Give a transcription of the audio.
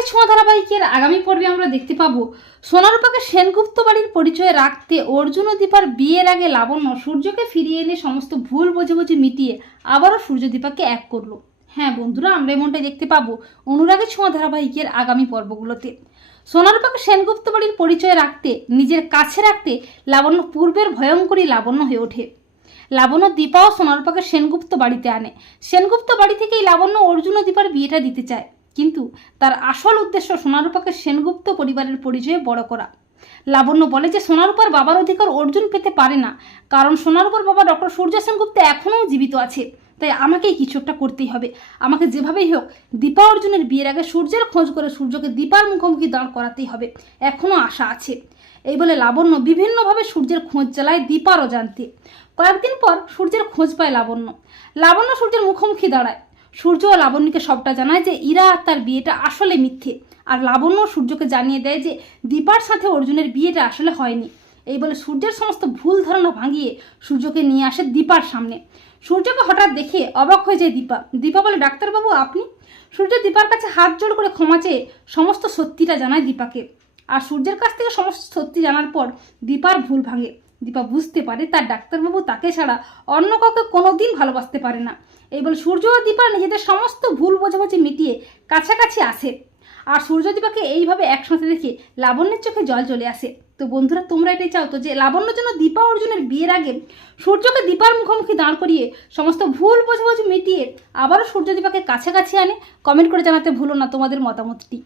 অনুরাগের ছোঁয়া ধারাবাহিকের আগামী পর্বে আমরা দেখতে পাবো? সোনারূপাকে সেনগুপ্ত বাড়ির পরিচয় রাখতে অর্জুন ও দীপার বিয়ের আগে লাবণ্য সূর্যকে ফিরিয়ে এনে সমস্ত ভুল বোঝে বোঝাবুঝি মিটিয়ে আবারও সূর্য দীপাকে এক করল। হ্যাঁ বন্ধুরা, আমরা এমনটাই দেখতে পাবো অনুরাগের ছোঁয়া ধারাবাহিকের আগামী পর্বগুলোতে। সোনারূপাকে সেনগুপ্ত বাড়ির পরিচয় রাখতে, নিজের কাছে রাখতে লাবণ্য পূর্বের ভয়ঙ্করী লাবণ্য হয়ে ওঠে। লাবণ্য দীপা ও সোনারূপাকে সেনগুপ্ত বাড়িতে আনে। সেনগুপ্ত বাড়ি থেকেই লাবণ্য অর্জুন ও দীপার বিয়েটা দিতে চায়। কিন্তু তার আসল উদ্দেশ্য সোনারূপাকে সেনগুপ্ত পরিবারের পরিচয়ে বড় করা। লাবণ্য বলে যে সোনারূপার বাবার অধিকার অর্জুন পেতে পারে না, কারণ সোনারূপার বাবা ডক্টর সূর্য সেনগুপ্ত এখনও জীবিত আছে, তাই আমাকেই কিছু একটা করতেই হবে। আমাকে যেভাবেই হোক, দীপা অর্জুনের বিয়ের আগে সূর্যের খোঁজ করে সূর্যকে দীপার মুখোমুখি দাঁড় করাতেই হবে, এখনও আশা আছে। এই বলে লাবণ্য বিভিন্নভাবে সূর্যের খোঁজ চালায় দীপার অজান্তে কয়েকদিন পর সূর্যের খোঁজ পায় লাবণ্য। লাবণ্য সূর্যের মুখোমুখি দাঁড়ায়। সূর্য ও লাবণ্যকে সবটা জানায় যে ইরা আর তার বিয়েটা আসলে মিথ্যে। আর লাবণ্য সূর্যকে জানিয়ে দেয় যে দীপার সাথে অর্জুনের বিয়েটা আসলে হয়নি। এই বলে সূর্যের সমস্ত ভুল ধারণা ভাঙিয়ে সূর্যকে নিয়ে আসে দীপার সামনে। সূর্যকে হঠাৎ দেখে অবাক হয়ে যায় দীপা। দীপা বলে, ডাক্তারবাবু, আপনি? সূর্য দীপার কাছে হাত জোড় করে ক্ষমা চেয়ে সমস্ত সত্যিটা জানায় দীপাকে। আর সূর্যের কাছ থেকে সমস্ত সত্যি জানার পর দীপার ভুল ভাঙে। দীপা বুঝতে পারে তার ডাক্তারবাবু তাকে ছাড়া অন্য কাউকে কোনোদিন ভালোবাসতে পারে না। এই বলে সূর্য ও দীপা নিজেদের সমস্ত ভুল বোঝাবুঝি মিটিয়ে কাছাকাছি আসে। আর সূর্য দীপাকে এইভাবে একসাথে দেখে লাবণ্যের চোখে জল চলে আসে। তো বন্ধুরা, তোমরা এটাই চাও তো যে লাবণ্যর জন্য দীপা অর্জুনের বিয়ের আগে সূর্যকে দীপার মুখোমুখি দাঁড় করিয়ে সমস্ত ভুল বোঝাবুঝি মিটিয়ে আবারও সূর্য দীপাকে কাছাকাছি আনে। কমেন্ট করে জানাতে ভুলো না তোমাদের মতামতটি।